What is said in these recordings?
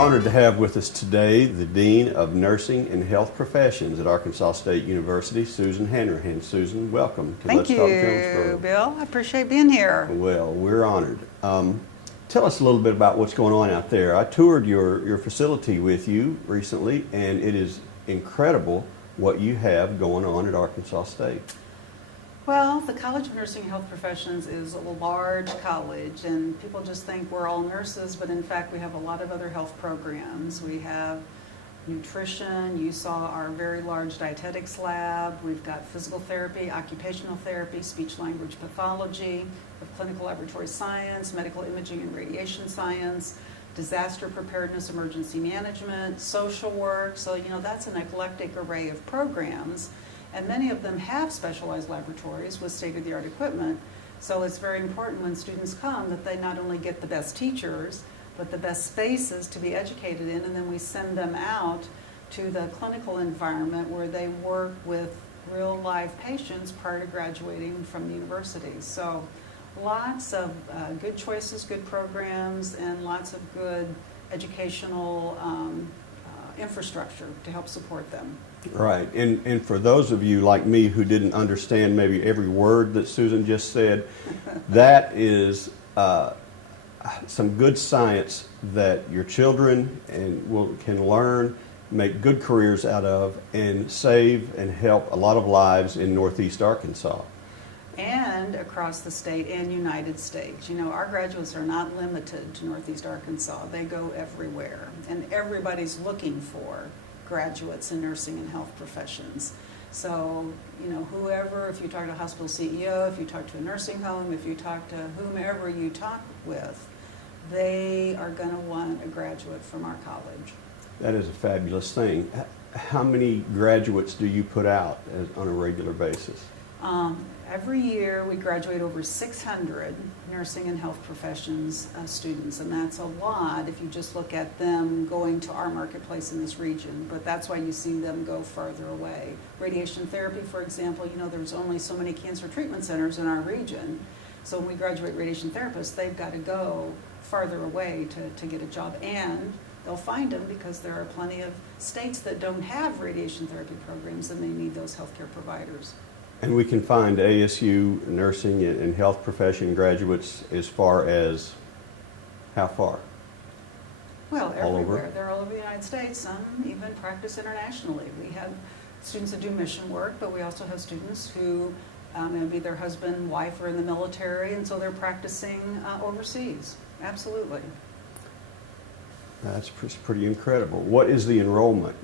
honored to have with us today the Dean of Nursing and Health Professions at Arkansas State University, Susan Hanrahan. Susan, welcome to Let's Talk Jonesboro. Thank you, Bill. I appreciate being here. Well, we're honored. Tell us a little bit about what's going on out there. I toured your facility with you recently, and it is incredible what you have going on at Arkansas State. Well, the College of Nursing and Health Professions is a large college, and people just think we're all nurses, but in fact we have a lot of other health programs. We have nutrition. You saw our very large dietetics lab. We've got physical therapy, occupational therapy, speech-language pathology, we have clinical laboratory science, medical imaging and radiation science, disaster preparedness, emergency management, social work. So, that's an eclectic array of programs. And many of them have specialized laboratories with state-of-the-art equipment. So it's very important when students come that they not only get the best teachers, but the best spaces to be educated in, and then we send them out to the clinical environment where they work with real-life patients prior to graduating from the university. So lots of good choices, good programs, and lots of good educational infrastructure to help support them. Right, and for those of you like me who didn't understand maybe every word that Susan just said, that is some good science that your children can learn, make good careers out of, and save and help a lot of lives in Northeast Arkansas. And across the state and United States. Our graduates are not limited to Northeast Arkansas. They go everywhere, and everybody's looking for graduates in nursing and health professions. So, whoever, if you talk to a hospital CEO, if you talk to a nursing home, if you talk to whomever you talk with, they are going to want a graduate from our college. That is a fabulous thing. How many graduates do you put out on a regular basis? Every year we graduate over 600 nursing and health professions students, and that's a lot if you just look at them going to our marketplace in this region, but that's why you see them go farther away. Radiation therapy, for example, there's only so many cancer treatment centers in our region, so when we graduate radiation therapists, they've got to go farther away to get a job, and they'll find them because there are plenty of states that don't have radiation therapy programs, and they need those healthcare providers. And we can find ASU nursing and health profession graduates as far as how far? Well, everywhere. All over? They're all over the United States. Some even practice internationally. We have students that do mission work, but we also have students who maybe their husband, wife are in the military, and so they're practicing overseas. Absolutely. That's pretty incredible. What is the enrollment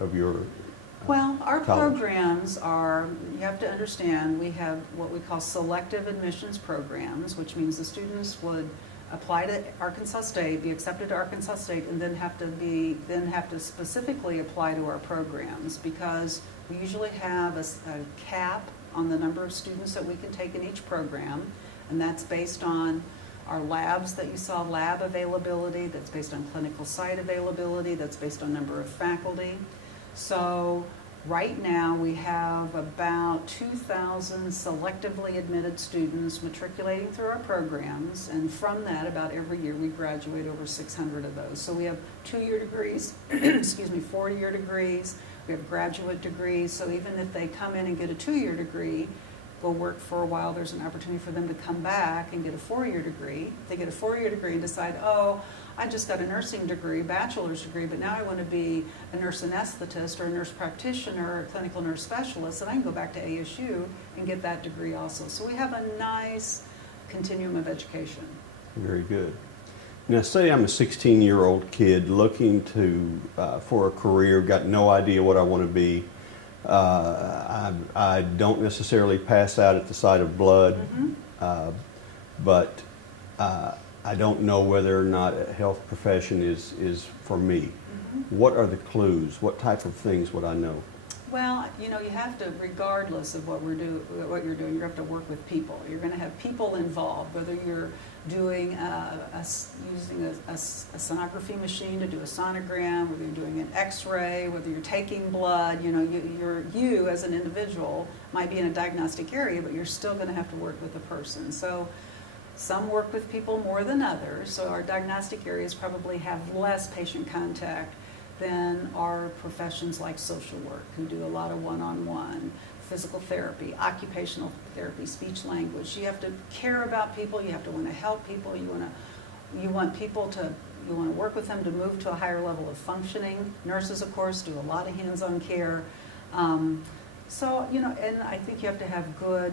of your Well, our college? programs are, you have to understand, we have what we call selective admissions programs, which means the students would apply to Arkansas State, be accepted to Arkansas State, and then have to specifically apply to our programs, because we usually have a cap on the number of students that we can take in each program, and that's based on our labs that you saw, lab availability, that's based on clinical site availability, that's based on number of faculty. So right now we have about 2,000 selectively admitted students matriculating through our programs, and from that, about every year we graduate over 600 of those. So we have 2-year degrees, 4-year degrees, we have graduate degrees, so even if they come in and get a 2-year degree, go work for a while, there's an opportunity for them to come back and get a 4-year degree. If they get a 4-year degree and decide, oh, I just got a nursing degree, bachelor's degree, but now I want to be a nurse anesthetist or a nurse practitioner or a clinical nurse specialist, and I can go back to ASU and get that degree also. So we have a nice continuum of education. Very good. Now, say I'm a 16-year-old kid looking for a career, got no idea what I want to be. I don't necessarily pass out at the sight of blood, but I don't know whether or not a health profession is for me. What are the clues? What type of things would I know? Well, you have to, regardless of what you're doing, you have to work with people. You're going to have people involved, whether you're doing using a sonography machine to do a sonogram, whether you're doing an X-ray, whether you're taking blood. You as an individual might be in a diagnostic area, but you're still going to have to work with a person. So Some work with people more than others, so our diagnostic areas probably have less patient contact than our professions like social work, who do a lot of one-on-one, physical therapy, occupational therapy, speech language. You have to care about people, you have to want to help people, you want to work with them to move to a higher level of functioning. Nurses, of course, do a lot of hands-on care. So, and I think you have to have good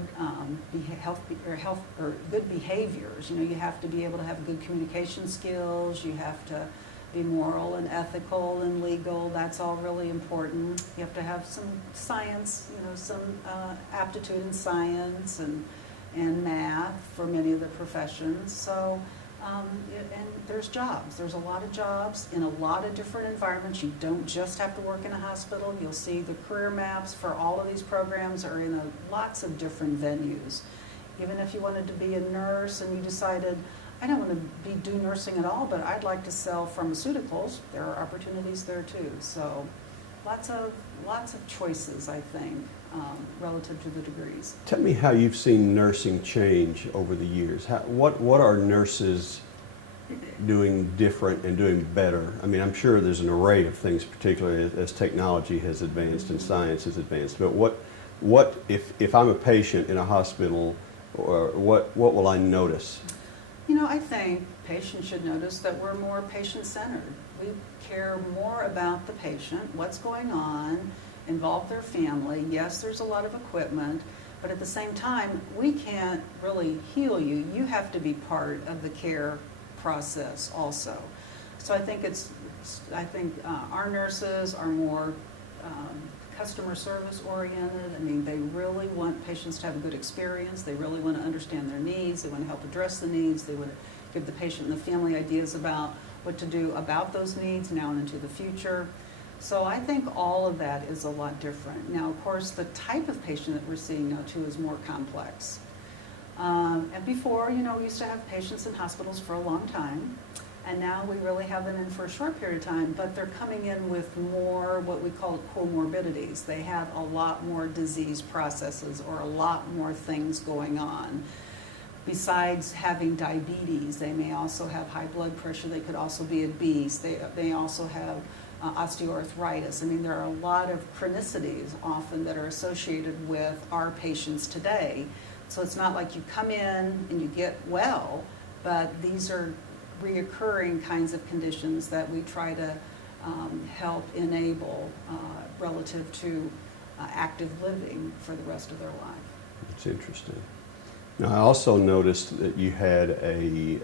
good behaviors. You have to be able to have good communication skills. You have to be moral and ethical and legal. That's all really important. You have to have some science, some aptitude in science and math for many of the professions. So, and there's jobs. There's a lot of jobs in a lot of different environments. You don't just have to work in a hospital. You'll see the career maps for all of these programs are in lots of different venues. Even if you wanted to be a nurse and you decided, I don't want to do nursing at all, but I'd like to sell pharmaceuticals, there are opportunities there too. So lots of choices, I think, relative to the degrees. Tell me how you've seen nursing change over the years. What are nurses doing different and doing better? I mean, I'm sure there's an array of things, particularly as technology has advanced and science has advanced. But what if I'm a patient in a hospital, or what will I notice? I think patients should notice that we're more patient-centered. We care more about the patient, what's going on, involve their family. Yes, there's a lot of equipment, but at the same time, we can't really heal you. You have to be part of the care process also. So I think our nurses are more customer service oriented. I mean, they really want patients to have a good experience. They really want to understand their needs. They want to help address the needs. They want to give the patient and the family ideas about what to do about those needs now and into the future. So I think all of that is a lot different. Now, of course, the type of patient that we're seeing now too is more complex. And before, we used to have patients in hospitals for a long time. And now we really have them in for a short period of time, but they're coming in with more what we call comorbidities. They have a lot more disease processes or a lot more things going on. Besides having diabetes, they may also have high blood pressure. They could also be obese. They also have osteoarthritis. I mean, there are a lot of chronicities often that are associated with our patients today. So it's not like you come in and you get well, but these are reoccurring kinds of conditions that we try to help enable relative to active living for the rest of their life. It's interesting. Now, I also noticed that you had a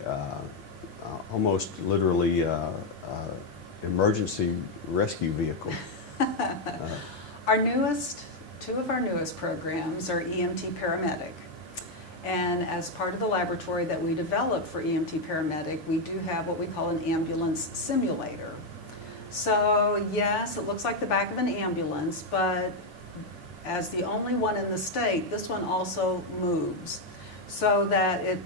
almost literally emergency rescue vehicle. Two of our newest programs are EMT paramedic. And as part of the laboratory that we developed for EMT paramedic, we do have what we call an ambulance simulator. So yes, it looks like the back of an ambulance, but as the only one in the state, this one also moves so that it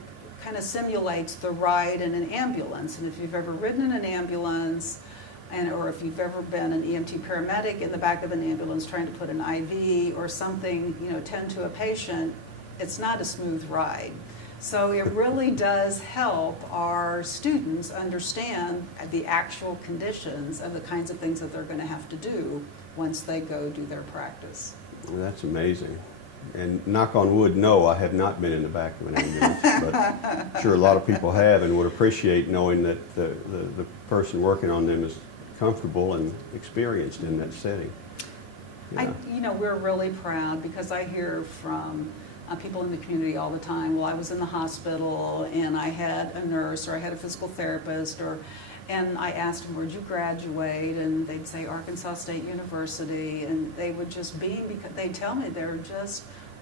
kind of simulates the ride in an ambulance. And if you've ever ridden in an ambulance, or if you've ever been an EMT paramedic in the back of an ambulance trying to put an IV or something, tend to a patient, it's not a smooth ride. So it really does help our students understand the actual conditions of the kinds of things that they're going to have to do once they go do their practice. Well, that's amazing. And knock on wood, no, I have not been in the back of an ambulance, but I'm sure a lot of people have and would appreciate knowing that the person working on them is comfortable and experienced in that setting. Yeah. We're really proud because I hear from people in the community all the time, well, I was in the hospital and I had a nurse or I had a physical therapist, and I asked them, where'd you graduate? And they'd say Arkansas State University, and they would just beam because they'd tell me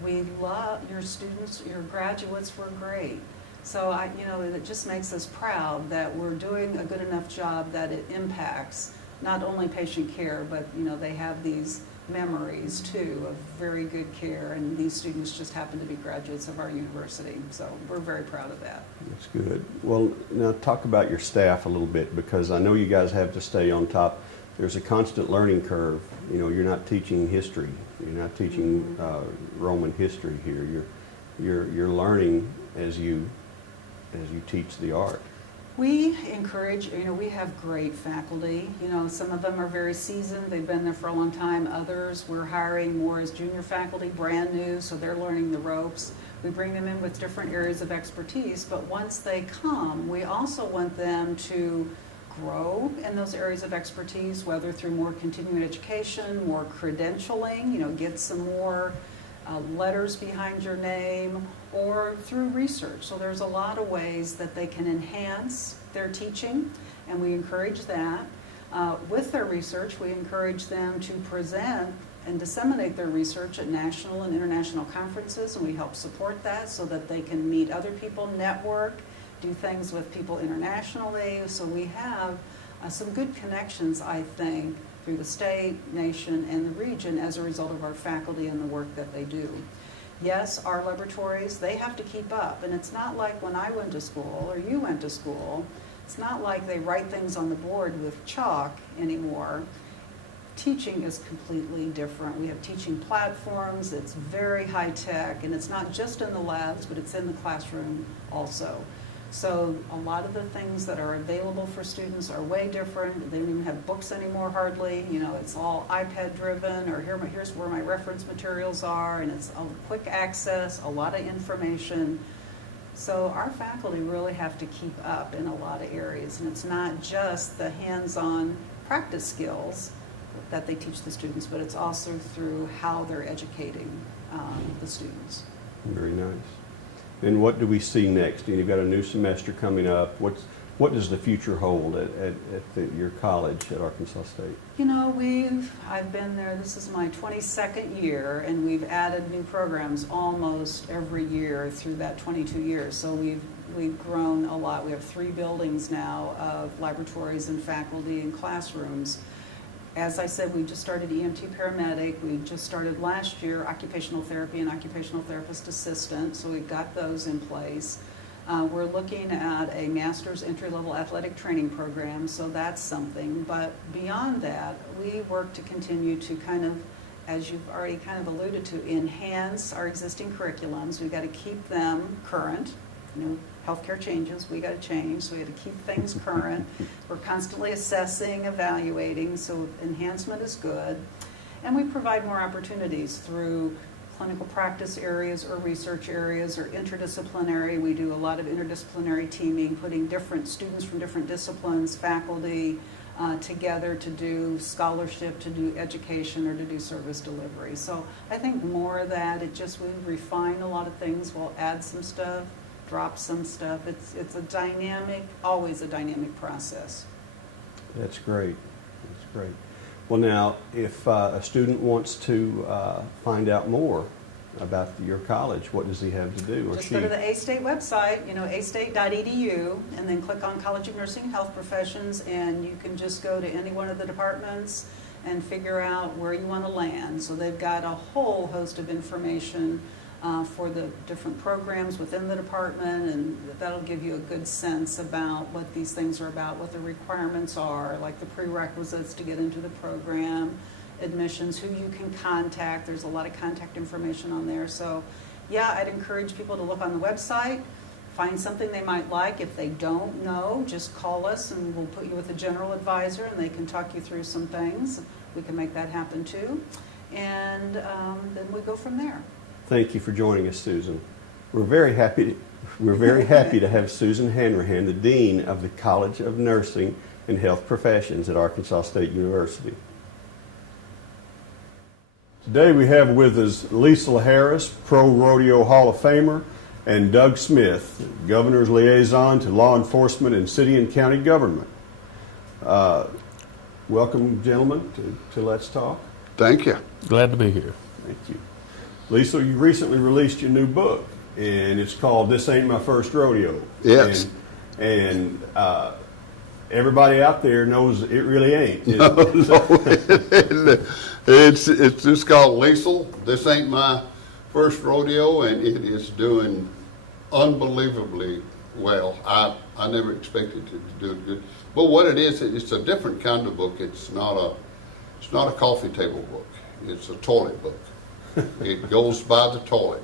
we love your students, your graduates were great. So it just makes us proud that we're doing a good enough job that it impacts not only patient care, but they have these memories too of very good care, and these students just happen to be graduates of our university, so we're very proud of that. That's good. Well, now talk about your staff a little bit, because I know you guys have to stay on top. There's a constant learning curve. You're not teaching history. You're not teaching Roman history here. You're learning as you as you teach the art? We encourage, we have great faculty. Some of them are very seasoned. They've been there for a long time. Others, we're hiring more as junior faculty, brand new, so they're learning the ropes. We bring them in with different areas of expertise, but once they come, we also want them to grow in those areas of expertise, whether through more continuing education, more credentialing, get some more letters behind your name, or through research. So there's a lot of ways that they can enhance their teaching, and we encourage that. With their research, we encourage them to present and disseminate their research at national and international conferences, and we help support that so that they can meet other people, network, do things with people internationally. So we have some good connections, I think, through the state, nation, and the region as a result of our faculty and the work that they do. Yes, our laboratories, they have to keep up, and it's not like when I went to school or you went to school, it's not like they write things on the board with chalk anymore. Teaching is completely different. We have teaching platforms, it's very high tech, and it's not just in the labs, but it's in the classroom also. So a lot of the things that are available for students are way different. They don't even have books anymore hardly. It's all iPad driven, or here's where my reference materials are, and it's all quick access, a lot of information. So our faculty really have to keep up in a lot of areas, and it's not just the hands-on practice skills that they teach the students, but it's also through how they're educating the students. Very nice. And what do we see next? You've got a new semester coming up. What does the future hold at your college at Arkansas State? I've been there, this is my 22nd year, and we've added new programs almost every year through that 22 years. So we've grown a lot. We have 3 buildings now of laboratories and faculty and classrooms. As I said, we just started EMT paramedic. We just started last year occupational therapy and occupational therapist assistant, so we've got those in place. We're looking at a master's entry-level athletic training program, so that's something. But beyond that, we work to continue to kind of, as you've already kind of alluded to, enhance our existing curriculums. We've got to keep them current. Healthcare changes, we got to change, so we got to keep things current. We're constantly assessing, evaluating, so enhancement is good. And we provide more opportunities through clinical practice areas or research areas or interdisciplinary. We do a lot of interdisciplinary teaming, putting different students from different disciplines, faculty, together to do scholarship, to do education, or to do service delivery. So I think more of that, we refine a lot of things, we'll add some stuff, drop some stuff. It's a dynamic, always a dynamic process. That's great. That's great. Well, now, if a student wants to find out more about your college, what does he have to do, or Just she? go to the A-State website, astate.edu, and then click on College of Nursing and Health Professions, and you can just go to any one of the departments and figure out where you want to land. So they've got a whole host of information for the different programs within the department, and that'll give you a good sense about what these things are about, what the requirements are, like the prerequisites to get into the program, admissions, who you can contact. There's a lot of contact information on there. So yeah, I'd encourage people to look on the website, find something they might like. If they don't know, just call us and we'll put you with a general advisor and they can talk you through some things. We can make that happen too. And then we go from there. Thank you for joining us, Susan. We're very happy to have Susan Hanrahan, the Dean of the College of Nursing and Health Professions at Arkansas State University. Today we have with us Lecile Harris, Pro Rodeo Hall of Famer, and Doug Smith, Governor's Liaison to Law Enforcement and City and County Government. Welcome, gentlemen, to Let's Talk. Thank you. Glad to be here. Thank you. Lecile, you recently released your new book, and it's called This Ain't My First Rodeo. Yes. And everybody out there knows it really ain't. No, it's just called Lecile. This ain't my first rodeo, and it is doing unbelievably well. I never expected it to do it good. But what it is, it's a different kind of book. It's not a coffee table book. It's a toilet book. It goes by the toilet.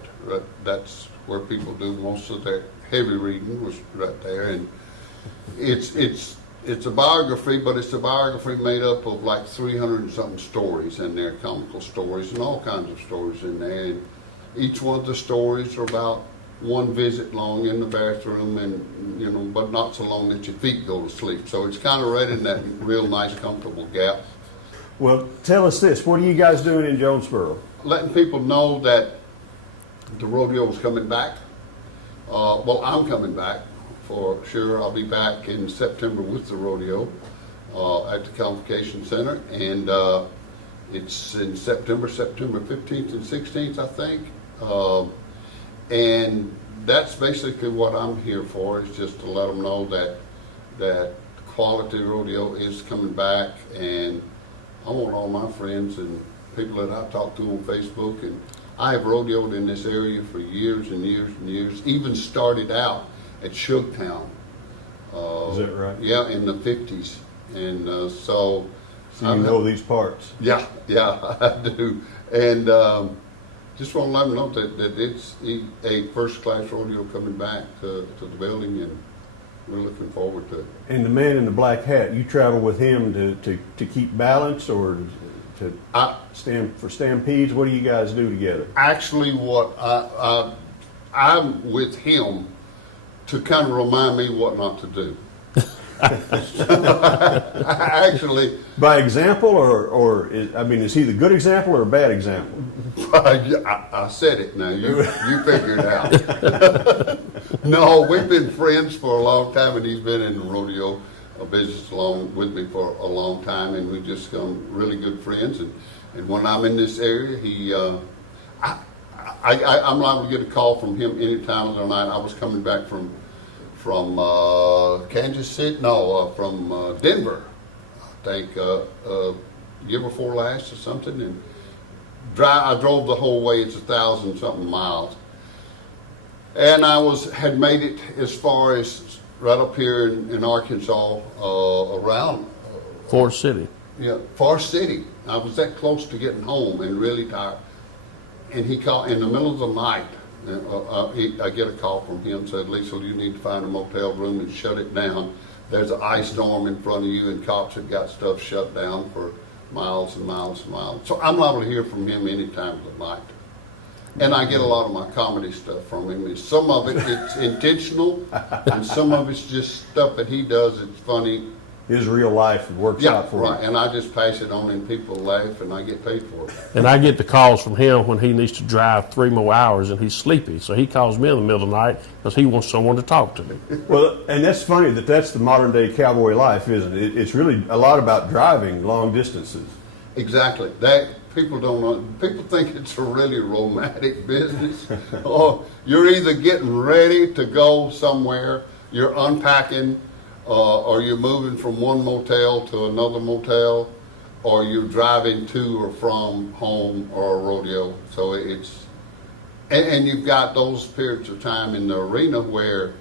That's where people do most of their heavy reading was right there, and it's a biography, but it's a biography made up of like 300 and something stories in there, comical stories and all kinds of stories in there. And each one of the stories are about one visit long in the bathroom, and but not so long that your feet go to sleep. So it's kind of right in that real nice, comfortable gap. Well, tell us this. What are you guys doing in Jonesboro? Letting people know that the rodeo is coming back. Well, I'm coming back for sure. I'll be back in September with the rodeo at the Convocation Center, and it's in September 15th and 16th, I think. And that's basically what I'm here for, is just to let them know that quality rodeo is coming back, and I want all my friends and people that I've talked to on Facebook, and I have rodeoed in this area for years and years and years, even started out at Shugtown. Is that right? Yeah, in the 50s. And so you know these parts. Yeah, I do. And just want to let them know that it's a first-class rodeo coming back to the building, and we're looking forward to it. And the man in the black hat, you travel with him to keep balance, or to stand for stampedes? What do you guys do together? Actually, what I'm with him to kind of remind me what not to do. Actually, by example, or is he the good example or a bad example? I said it now. You figure it out. No, we've been friends for a long time, and he's been in the rodeo business along with me for a long time, and we've just become really good friends. And when I'm in this area, I'm liable to get a call from him any time of the night. I was coming back from Kansas City, from Denver, I think, year before last or something, and I drove the whole way. It's 1,000-something miles, and I had made it as far as right up here in Arkansas, around Forest City. Yeah, Forest City. I was that close to getting home and really tired. And he called in the middle of the night. I get a call from him, said, "Lecile, you need to find a motel room and shut it down. There's an ice storm in front of you, and cops have got stuff shut down for miles and miles and miles." So I'm liable to hear from him any time of the night. And I get a lot of my comedy stuff from him. And some of it's intentional, and some of it's just stuff that he does. It's funny. His real life works out for him. Right. And I just pass it on, and people laugh, and I get paid for it. And I get the calls from him when he needs to drive 3 more hours and he's sleepy. So he calls me in the middle of the night because he wants someone to talk to me. Well, and that's funny that's the modern day cowboy life, isn't it? It's really a lot about driving long distances. Exactly. That people don't know. People think it's a really romantic business. Oh, you're either getting ready to go somewhere, you're unpacking, or you're moving from one motel to another motel, or you're driving to or from home or a rodeo. So it's, and you've got those periods of time in the arena where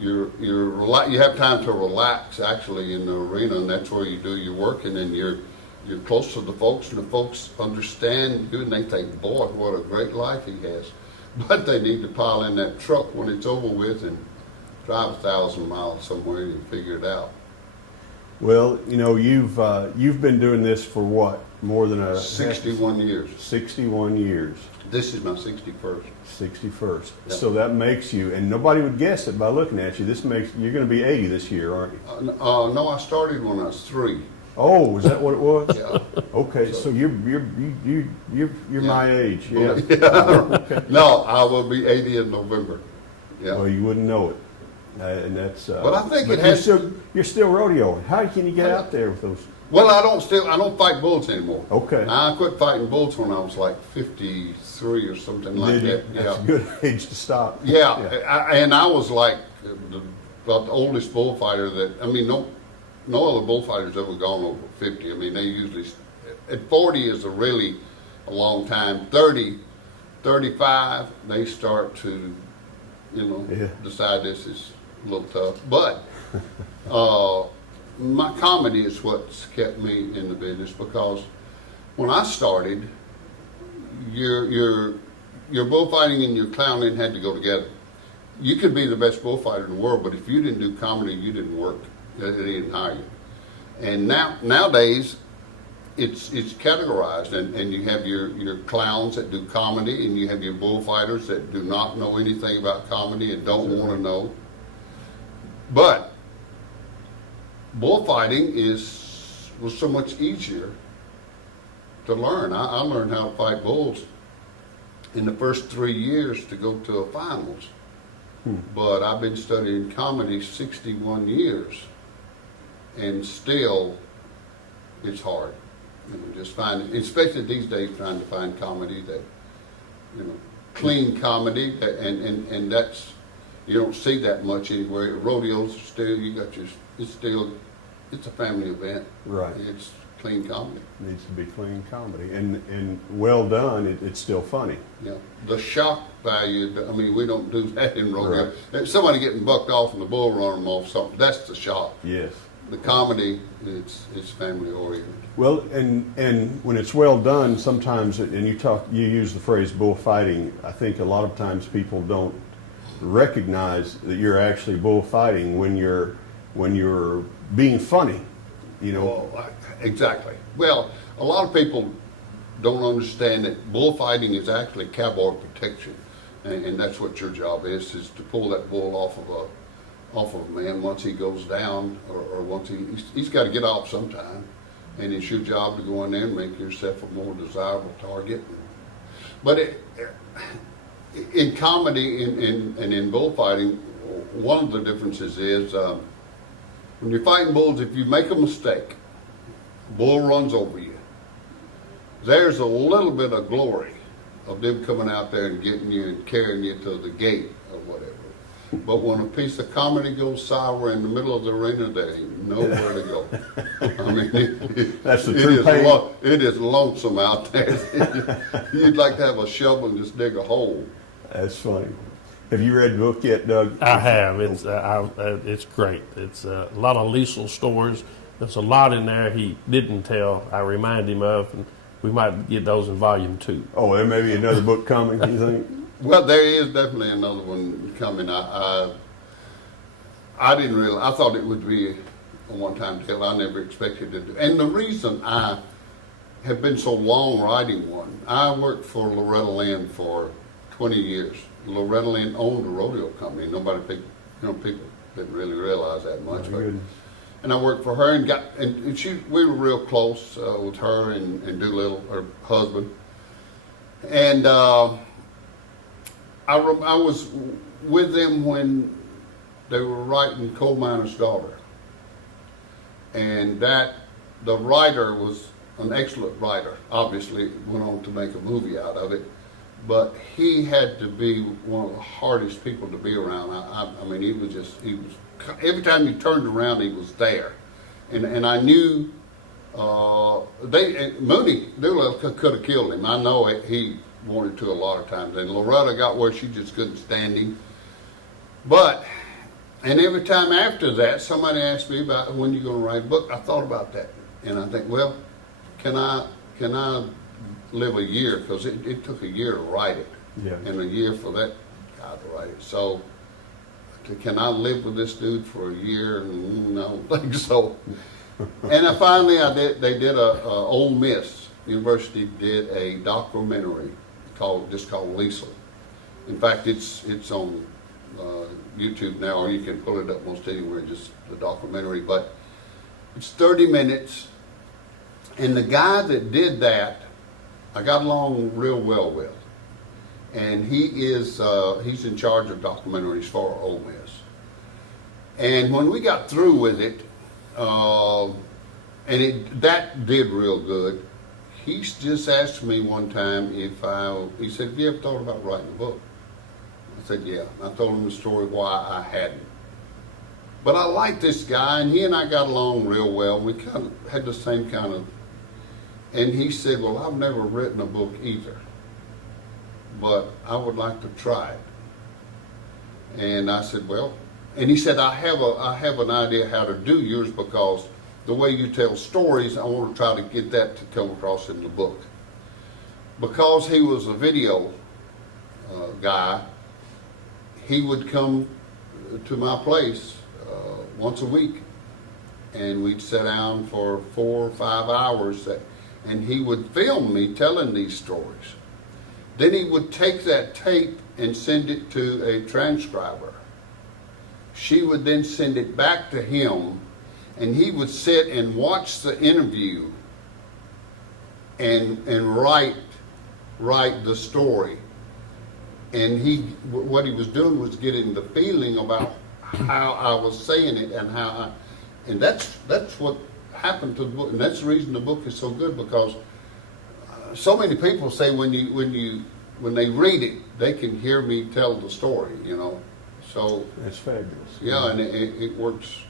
you have time to relax actually in the arena, and that's where you do your work, and then you're close to the folks, and the folks understand you, and they think, boy, what a great life he has. But they need to pile in that truck when it's over with and drive 1,000 miles somewhere and figure it out. Well, you've been doing this for what? More than 61 years. 61 years. This is my 61st. 61st. Yeah. So that makes you, and nobody would guess it by looking at you, you're going to be 80 this year, aren't you? No, I started when I was 3. Oh, is that what it was? Yeah. Okay, so you're my age. Yeah. Okay. No, I will be 80 in November. Yeah. Well, you wouldn't know it, and that's. But I think it has. You're still rodeoing. How can you get out there with those? Well, I don't fight bulls anymore. Okay. I quit fighting bulls when I was like 53 or something like that. That's a good age to stop. Yeah, and I was like the oldest bullfighter no other bullfighters ever gone over 50. I mean, they usually, at 40 is a long time. 30, 35, they start to, decide this is a little tough. But my comedy is what's kept me in the business, because when I started, your bullfighting and your clowning had to go together. you could be the best bullfighter in the world, but if you didn't do comedy, you didn't work. They didn't hire you. And nowadays, it's categorized, and you have your clowns that do comedy, and you have your bullfighters that do not know anything about comedy and don't want to know. But bullfighting was so much easier to learn. I learned how to fight bulls in the first 3 years to go to a finals. But I've been studying comedy 61 years, and still it's hard. Just finding, especially these days, trying to find comedy that, clean comedy, and that's, you don't see that much anywhere. Rodeos still, it's a family event. Right. It's clean comedy. It needs to be clean comedy, and well done. It's still funny. Yeah. The shock value, I mean, we don't do that in rodeo. If somebody getting bucked off and the bull run them off something, that's the shock. Yes. The comedy, it's family oriented. Well, and when it's well done, sometimes, and you use the phrase bullfighting. I think a lot of times people don't recognize that you're actually bullfighting when you're being funny. Exactly. Well, a lot of people don't understand that bullfighting is actually cowboy protection, and that's what your job is to pull that bull off of a man once he goes down, or once he's got to get off sometime, and it's your job to go in there and make yourself a more desirable target. But in comedy and in bullfighting, one of the differences is when you're fighting bulls, if you make a mistake, bull runs over you, there's a little bit of glory of them coming out there and getting you and carrying you to the gate or whatever. But when a piece of comedy goes sour in the middle of the arena, there ain't nowhere to go. I mean, that's the true pain. It is lonesome out there. You'd like to have a shovel and just dig a hole. That's funny. Have you read the book yet, Doug? I have. It's great. It's a lot of Lecile stories. There's a lot in there he didn't tell. I remind him of, and we might get those in volume 2. Oh, there may be another book coming, you think? Well, there is definitely another one coming. I didn't realize. I thought it would be a one-time deal. I never expected it. And the reason I have been so long writing one, I worked for Loretta Lynn for 20 years. Loretta Lynn owned a rodeo company. People didn't really realize that much. And I worked for her we were real close with her and Doolittle, her husband. And I was with them when they were writing Coal Miner's Daughter. And the writer was an excellent writer. Obviously, went on to make a movie out of it. But he had to be one of the hardest people to be around. I mean, he was every time you turned around, he was there. And I knew Mooney Doolittle could have killed him. I know he wanted to a lot of times. And Loretta got where she just couldn't stand him. And every time after that, somebody asked me about when you're going to write a book. I thought about that. And I think, well, can I live a year? Because it took a year to write it. Yeah. And a year for that guy to write it. So can I live with this dude for a year? No, I don't think so. And they did Ole Miss University did a documentary called Lecile. In fact, it's on YouTube now, or you can pull it up most anywhere, just the documentary. But it's 30 minutes, and the guy that did that, I got along real well with. And he's in charge of documentaries for Ole Miss. And when we got through with it, that did real good. He just asked me one time he said, have you ever thought about writing a book? I said, yeah. I told him the story why I hadn't. But I liked this guy, and he and I got along real well. We kind of had the same kind of, and he said, well, I've never written a book either, but I would like to try it. And I said, well, and he said, I have an idea how to do yours, because the way you tell stories, I want to try to get that to come across in the book. Because he was a video guy, he would come to my place once a week, and we'd sit down for 4 or 5 hours, and he would film me telling these stories. Then he would take that tape and send it to a transcriber. She would then send it back to him, and he would sit and watch the interview and write the story. And what he was doing was getting the feeling about how I was saying it and that's what happened to the book, and that's the reason the book is so good, because so many people say when they read it, they can hear me tell the story, you know. So That's fabulous. yeah, and it works.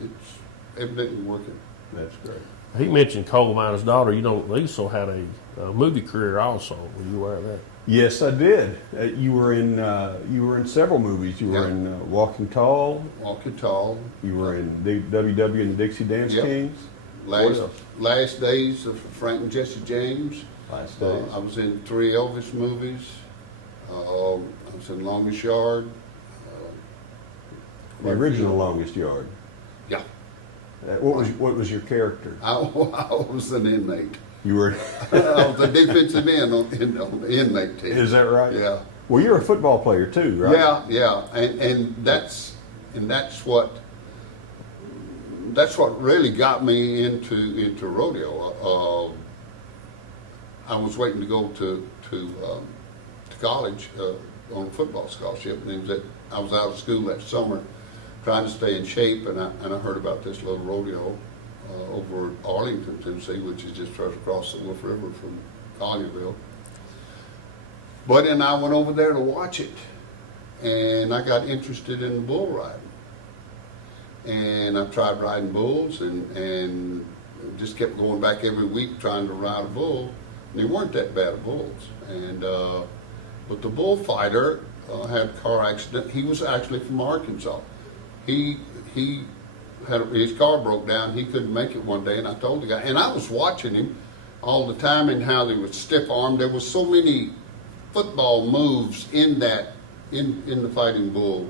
It's evidently working. That's great. He mentioned Coal Miner's Daughter. You know, Lecile had a movie career also. Were you aware of that? Yes, I did. You were in several movies. You were Yeah. in Walking Tall. Walking Tall. You were in WW and the Dixie Dance Yep. Kings. What Last, else? last Days of Frank and Jesse James. Last Days. I was in 3 Elvis movies. I was in Longest Yard. The original Longest Yard. Yeah, What was your character? I was an inmate. You were. I was a defensive end on the inmate team. Is that right? Yeah. Well, you're a football player too, right? Yeah, and that's what really got me into rodeo. I was waiting to go to college on a football scholarship, and I was out of school that summer, trying to stay in shape, and I heard about this little rodeo over at Arlington, Tennessee, which is just right across the Wolf River from Collierville. But then I went over there to watch it, and I got interested in the bull riding. And I tried riding bulls, and just kept going back every week trying to ride a bull. And they weren't that bad of bulls. And but the bullfighter had a car accident. He was actually from Arkansas. He had his car broke down. He couldn't make it one day, and I told the guy. And I was watching him all the time, and how they were stiff armed. There was so many football moves in the fighting bull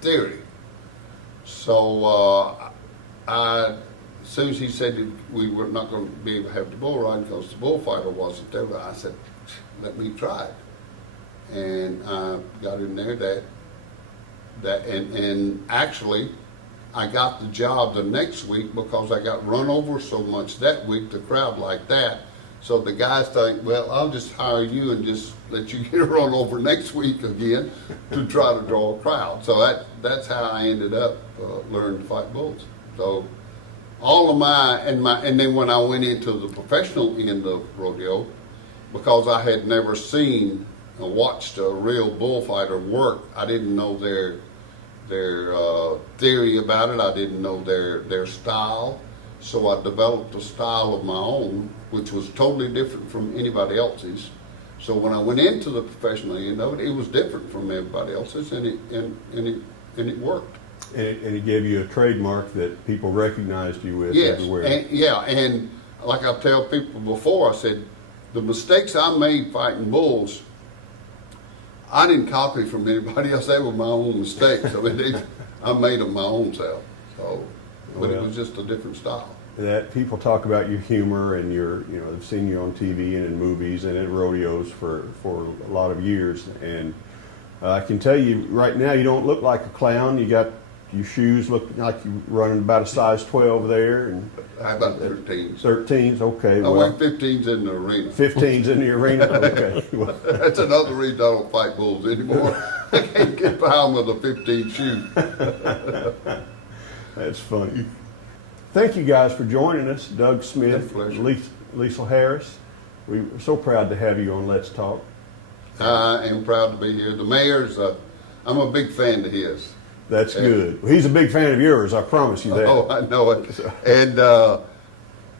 theory. So as soon as he said that we were not going to be able to have the bull ride because the bullfighter wasn't there, I said, let me try it. And I got in there and actually I got the job the next week because I got run over so much that week, the crowd like that. So the guys think, well, I'll just hire you and just let you get run over next week again to try to draw a crowd. So that's how I ended up learning to fight bulls. So all of and then when I went into the professional end of rodeo, because I had never seen or watched a real bullfighter work, I didn't know their theory about it. I didn't know their style. So I developed a style of my own, which was totally different from anybody else's. So when I went into the professional end of it was different from everybody else's, and it worked. And it gave you a trademark that people recognized you with everywhere. And like I tell people before, I said, the mistakes I made fighting bulls, I didn't copy from anybody else. They were my own mistakes. I mean, I made them my own self. So, but it was just a different style. That people talk about your humor and they've seen you on TV and in movies and at rodeos for a lot of years. And I can tell you right now, you don't look like a clown. You got your shoes look like you're running about a size 12 there. And How about 13s? 13s, okay. I wear 15s in the arena. 15s in the arena, okay. Well, That's another reason I don't fight bulls anymore. I can't get by them with a 15 shoe. that's funny. Thank you guys for joining us. Doug Smith, My pleasure. Lecile Harris. We're so proud to have you on Let's Talk. I am proud to be here. The mayor's, I'm a big fan of his. That's good. He's a big fan of yours, I promise you that. Oh, I know it. And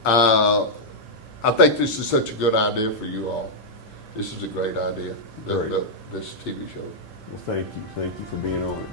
I think this is such a good idea for you all. This is a great idea, Great. this TV show. Well, thank you. Thank you for being on.